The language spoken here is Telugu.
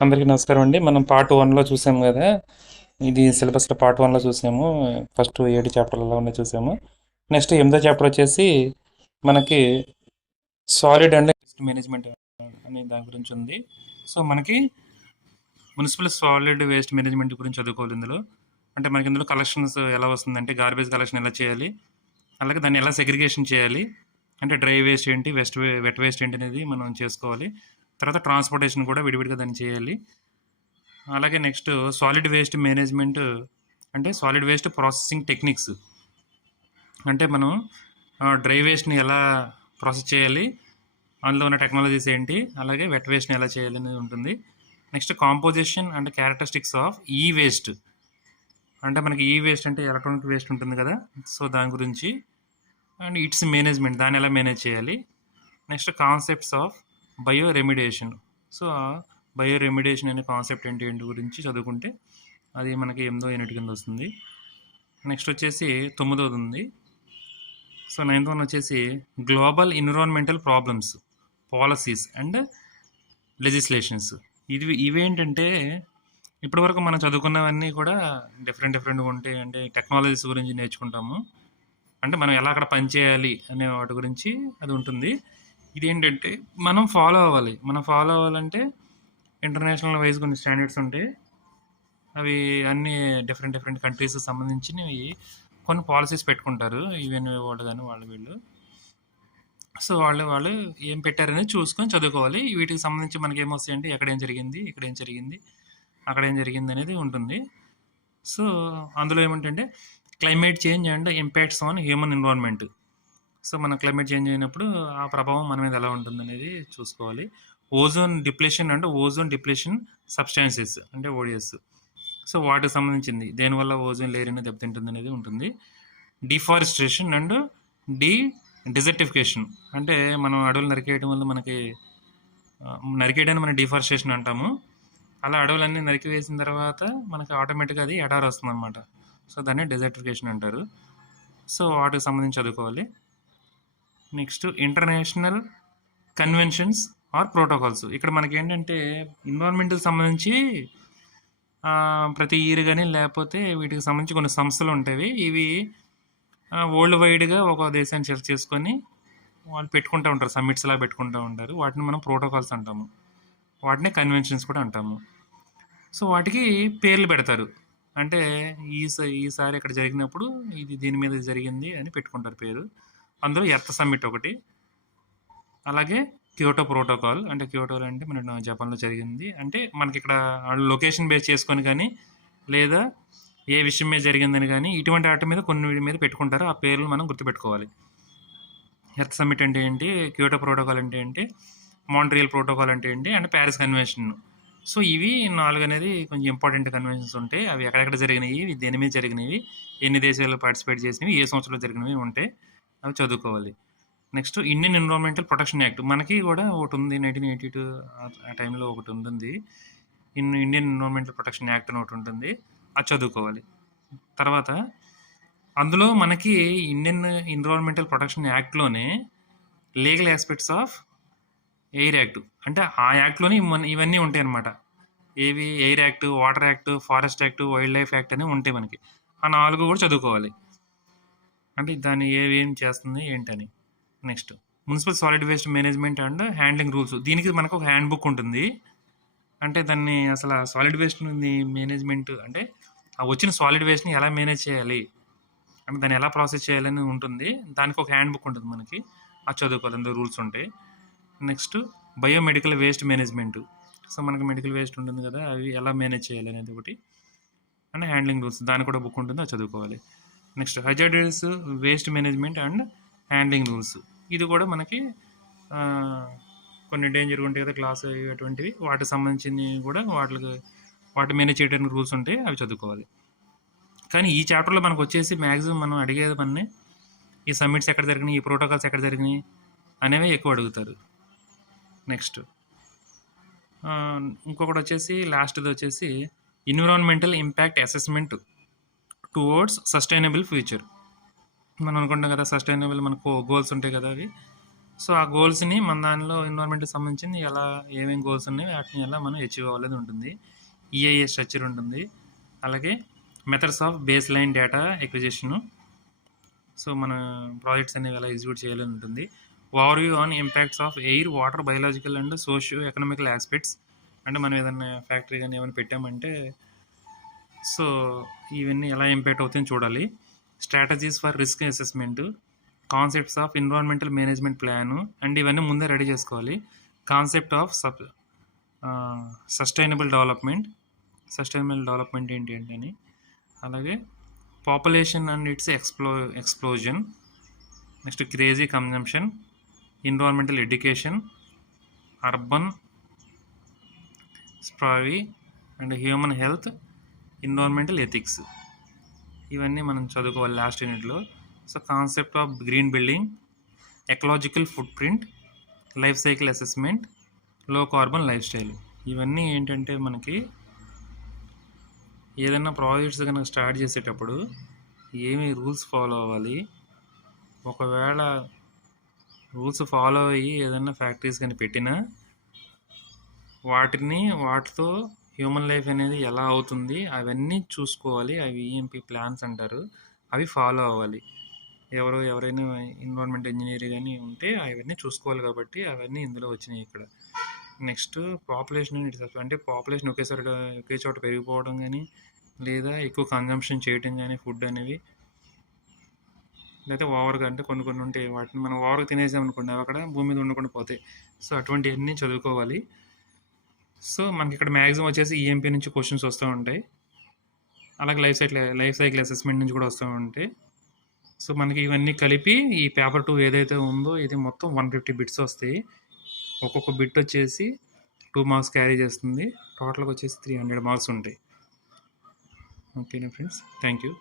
అందరికీ నమస్కారం అండి. మనం పార్ట్ 1లో చూసాము కదా! ఇది సిలబస్‌లో పార్ట్ 1లో చూసాము. ఫస్ట్ 7 చాప్టర్లు ఎలా ఉన్నాయో చూసాము. నెక్స్ట్ 8దో చాప్టర్ వచ్చేసి మనకి సాలిడ్ అండ్ వేస్ట్ మేనేజ్మెంట్ అనే దాని గురించి ఉంది. సో మనకి మున్సిపల్ సాలిడ్ వేస్ట్ మేనేజ్మెంట్ గురించి చదువుకోవాలి ఇందులో. అంటే మనకి ఇందులో కలెక్షన్స్ ఎలా వస్తుందంటే గార్బేజ్ కలెక్షన్ ఎలా చేయాలి, అలాగే దాన్ని ఎలా సెగ్రిగేషన్ చేయాలి, అంటే డ్రై వేస్ట్ ఏంటి, వెట్ వేస్ట్ ఏంటి అనేది మనం చేసుకోవాలి. తర్వాత ట్రాన్స్పోర్టేషన్ కూడా విడివిడిగా దాన్ని చేయాలి. అలాగే నెక్స్ట్ సాలిడ్ వేస్ట్ మేనేజ్మెంట్ అంటే సాలిడ్ వేస్ట్ ప్రాసెసింగ్ టెక్నిక్స్, అంటే మనం డ్రై వేస్ట్ని ఎలా ప్రాసెస్ చేయాలి, అందులో ఉన్న టెక్నాలజీస్ ఏంటి, అలాగే వెట్ వేస్ట్ని ఎలా చేయాలి అనేది ఉంటుంది. Next composition and characteristics of ఈ వేస్ట్, అంటే మనకి ఈ వేస్ట్ అంటే ఎలక్ట్రానిక్ వేస్ట్ ఉంటుంది కదా, సో దాని గురించి. అండ్ ఇట్స్ మేనేజ్మెంట్, దాన్ని ఎలా మేనేజ్ చేయాలి. Next concepts of bio remediation, so bio remediation అనే కాన్సెప్ట్ ఏంటి గురించి చదువుకుంటే అది మనకి 8వ యూనిట్ కింద వస్తుంది. నెక్స్ట్ వచ్చేసి 9వది ఉంది. సో 9th వన్ వచ్చేసి global environmental problems, policies and legislations. ఇవేంటంటే ఇప్పటివరకు మనం చదువుకున్నవన్నీ కూడా డిఫరెంట్గా ఉంటాయి. అంటే టెక్నాలజీస్ గురించి నేర్చుకుంటాము, అంటే మనం ఎలా అక్కడ పనిచేయాలి అనే వాటి గురించి అది ఉంటుంది. ఇదేంటంటే మనం ఫాలో అవ్వాలంటే ఇంటర్నేషనల్ వైజ్ కొన్ని స్టాండర్డ్స్ ఉంటాయి. అవి అన్ని డిఫరెంట్ కంట్రీస్కి సంబంధించినవి కొన్ని పాలసీస్ పెట్టుకుంటారు, ఈవెన్ వాళ్ళు కానీ వీళ్ళు. సో వాళ్ళు ఏం పెట్టారనేది చూసుకొని చదువుకోవాలి. వీటికి సంబంధించి మనకి ఏమొస్తాయంటే ఎక్కడేం జరిగింది, ఇక్కడేం జరిగింది, అక్కడేం జరిగింది అనేది ఉంటుంది. సో అందులో ఏమిటంటే climate change and impacts on human environment. So మన క్లైమేట్ చేంజ్ అయినప్పుడు ఆ ప్రభావం మన మీద ఎలా ఉంటుంది అనేది చూసుకోవాలి. Ozone depletion and ozone depletion substances అంటే ఓడిఎస్, సో వాటికి సంబంధించింది, దేనివల్ల ఓజోన్ లేయర్ అనేది దెబ్బతింటుంది అనేది ఉంటుంది. డిఫారెస్ట్రేషన్ అండ్ డిజర్టిఫికేషన్, అంటే మనం అడవులు నరికేయడం వల్ల మనకి నరికేయడాన్ని మనం డిఫారెస్ట్రేషన్ అంటాము. అలా అడవులన్నీ నరికివేసిన తర్వాత మనకి ఆటోమేటిక్గా అది ఎడారి వస్తుంది అనమాట, సో దాన్ని డిజర్టిఫికేషన్ అంటారు. సో వాటికి సంబంధించి చదువుకోవాలి. Next international conventions or protocols. ఇక్కడ మనకి ఏంటంటే ఎన్విరాన్మెంట్కి సంబంధించి ప్రతి ఇయర్ కానీ లేకపోతే వీటికి సంబంధించి కొన్ని సంస్థలు ఉంటాయి. ఇవి వరల్డ్ వైడ్గా ఒక దేశాన్ని సెలెక్ట్ చేసుకొని వాళ్ళు పెట్టుకుంటూ ఉంటారు, సమ్మిట్స్ లా పెట్టుకుంటూ ఉంటారు. వాటిని మనం ప్రోటోకాల్స్ అంటాము, వాటిని కన్వెన్షన్స్ కూడా అంటాము. సో వాటికి పేర్లు పెడతారు, అంటే ఈసారి ఇక్కడ జరిగినప్పుడు ఇది దీని మీద జరిగింది అని పెట్టుకుంటారు పేరు. అందులో ఎర్త్ సమ్మిట్ ఒకటి, అలాగే క్యోటో ప్రోటోకాల్, అంటే క్యోటో అంటే మన జపాన్లో జరిగింది. అంటే మనకి ఇక్కడ లొకేషన్ బేస్ చేసుకొని కానీ లేదా ఏ విషయం మీద జరిగిందని కానీ ఇటువంటి వాటి మీద కొన్ని మీద పెట్టుకుంటారు, ఆ పేర్లు మనం గుర్తుపెట్టుకోవాలి. ఎర్త్ సమ్మిట్ అంటే ఏంటి, క్యోటో ప్రోటోకాల్ అంటే ఏంటి, మాంట్రియల్ ప్రోటోకాల్ అంటే ఏంటి, అండ్ ప్యారిస్ కన్వెన్షన్. సో ఇవి 4 అనేది కొంచెం ఇంపార్టెంట్ కన్వెన్షన్స్ ఉంటాయి. అవి ఎక్కడెక్కడ జరిగినాయి, దేని మీద జరిగినవి, ఎన్ని దేశాలు పార్టిసిపేట్ చేసినవి, ఏ సంవత్సరంలో జరిగినవి ఉంటాయి, అవి చదువుకోవాలి. Next Indian environmental protection act, మనకి కూడా ఒకటి ఉంది, 1982 ఆ టైంలో ఒకటి ఉంటుంది. ఇండియన్ ఎన్విరాన్మెంటల్ ప్రొటెక్షన్ యాక్ట్ అని ఒకటి ఉంటుంది, అది చదువుకోవాలి. తర్వాత అందులో మనకి ఇండియన్ ఎన్విరాన్మెంటల్ ప్రొటెక్షన్ యాక్ట్లోనే legal aspects of air act, అంటే ఆ యాక్ట్లోనే ఇవన్నీ ఉంటాయి అన్నమాట. ఏవి, air act, water act, forest act, wildlife act అని ఉంటాయి మనకి. ఆ 4 కూడా చదువుకోవాలి, అంటే దాన్ని ఏం చేస్తుంది ఏంటని. Next municipal solid waste management and handling rules, దీనికి మనకు ఒక హ్యాండ్ బుక్ ఉంటుంది. అంటే దాన్ని అసలు సాలిడ్ వేస్ట్ మేనేజ్మెంట్ అంటే ఆ వచ్చిన సాలిడ్ వేస్ట్ని ఎలా మేనేజ్ చేయాలి, అంటే దాన్ని ఎలా ప్రాసెస్ చేయాలని ఉంటుంది. దానికి ఒక హ్యాండ్ బుక్ ఉంటుంది మనకి, అది చదువుకోవాలి, అందులో రూల్స్ ఉంటాయి. Next biomedical waste management, so మనకి మెడికల్ వేస్ట్ ఉంటుంది కదా, అవి ఎలా మేనేజ్ చేయాలి అనేది ఒకటి, అండ్ హ్యాండ్లింగ్ రూల్స్, దానికి కూడా బుక్ ఉంటుంది, అది చదువుకోవాలి. Next hazardous waste management and handling rules, ఇది కూడా మనకి కొన్ని డేంజర్ ఉంటాయి కదా గ్లాస్ అటువంటివి, వాటికి సంబంధించినవి కూడా వాటి మేనేజ్ చేయడానికి రూల్స్ ఉంటాయి, అవి చదువుకోవాలి. కానీ ఈ చాప్టర్లో మనకు వచ్చేసి మ్యాక్సిమం మనం అడిగేది మనని ఈ సమ్మిట్స్ ఎక్కడ జరిగినాయి, ఈ ప్రోటోకాల్స్ ఎక్కడ జరిగినాయి అనేవి ఎక్కువ అడుగుతారు. నెక్స్ట్ ఇంకొకటి వచ్చేసి లాస్ట్ది వచ్చేసి environmental impact assessment towards sustainable future. మనం అనుకుంటాం కదా సస్టైనబుల్, మనకు గోల్స్ ఉంటాయి కదా, అవి సో ఆ గోల్స్ని మన దానిలో ఎన్విరాన్మెంట్కి సంబంధించింది ఎలా ఏమేమి గోల్స్ ఉన్నాయి వాటిని ఎలా మనం అచీవ్ అవ్వాలని ఉంటుంది. ఈఐఏ స్ట్రక్చర్ ఉంటుంది. అలాగే methods of baseline data acquisition. So మన ప్రాజెక్ట్స్ అనేవి ఎలా ఎగ్జిక్యూట్ చేయాలని ఉంటుంది. Overview on impacts of air, water, biological and socio economical aspects. అంటే మనం ఏదైనా ఫ్యాక్టరీ కానీ ఏమైనా పెట్టామంటే సో ఇవన్నీ ఎలా ఇంపాక్ట్ అవుతాయని చూడాలి. Strategies for risk assessment, concepts of environmental management plan, and ఇవన్నీ ముందే రెడీ చేసుకోవాలి. కాన్సెప్ట్ ఆఫ్ సస్టైనబుల్ డెవలప్మెంట్ ఏంటి అని. అలాగే population and its explosion. Next crazy consumption, environmental education, urban sprawl and human health, environmental ethics. ఇవన్నీ మనం చదువుకోవాలి లాస్ట్ యూనిట్లో. So concept of green building, ecological footprint, life cycle assessment, low carbon lifestyle. ఇవన్నీ ఏంటంటే మనకి ఏదైనా ప్రాజెక్ట్స్ కనుక స్టార్ట్ చేసేటప్పుడు ఏమి రూల్స్ ఫాలో అవ్వాలి, ఒకవేళ రూల్స్ ఫాలో అయ్యి ఏదైనా ఫ్యాక్టరీస్ కానీ పెట్టినా వాటితో హ్యూమన్ లైఫ్ అనేది ఎలా అవుతుంది అవన్నీ చూసుకోవాలి. అవి ఈఎంపీ ప్లాన్స్ అంటారు. అవి ఫాలో అవ్వాలి. ఎవరైనా ఎన్విరాన్మెంట్ ఇంజనీర్ కానీ ఉంటే అవన్నీ చూసుకోవాలి కాబట్టి అవన్నీ ఇందులో వచ్చినాయి ఇక్కడ. నెక్స్ట్ పాపులేషన్ అంటే పాపులేషన్ ఒకే చోట పెరిగిపోవడం కానీ లేదా ఎక్కువ కన్జంప్షన్ చేయటం కానీ ఫుడ్ అనేవి, లేకపోతే ఓవర్గా అంటే కొన్ని ఉంటాయి వాటిని మనం ఓవర్గా తినేసాం అనుకోండి అవి అక్కడ భూమి మీద ఉండకుండా పోతాయి. సో అటువంటివన్నీ చదువుకోవాలి. సో మనకి ఇక్కడ మ్యాక్సిమం వచ్చేసి ఈఎంపీ నుంచి క్వశ్చన్స్ వస్తూ ఉంటాయి. అలాగే లైఫ్ సైకిల్ అసెస్మెంట్ నుంచి కూడా వస్తూ ఉంటాయి. సో మనకి ఇవన్నీ కలిపి ఈ పేపర్ 2 ఏదైతే ఉందో ఇది మొత్తం 150 బిట్స్ వస్తాయి. ఒక్కొక్క బిట్ వచ్చేసి 2 మార్క్స్ క్యారీ చేస్తుంది. టోటల్గా వచ్చేసి 300 మార్క్స్ ఉంటాయి. ఓకేనా ఫ్రెండ్స్, థ్యాంక్ యూ.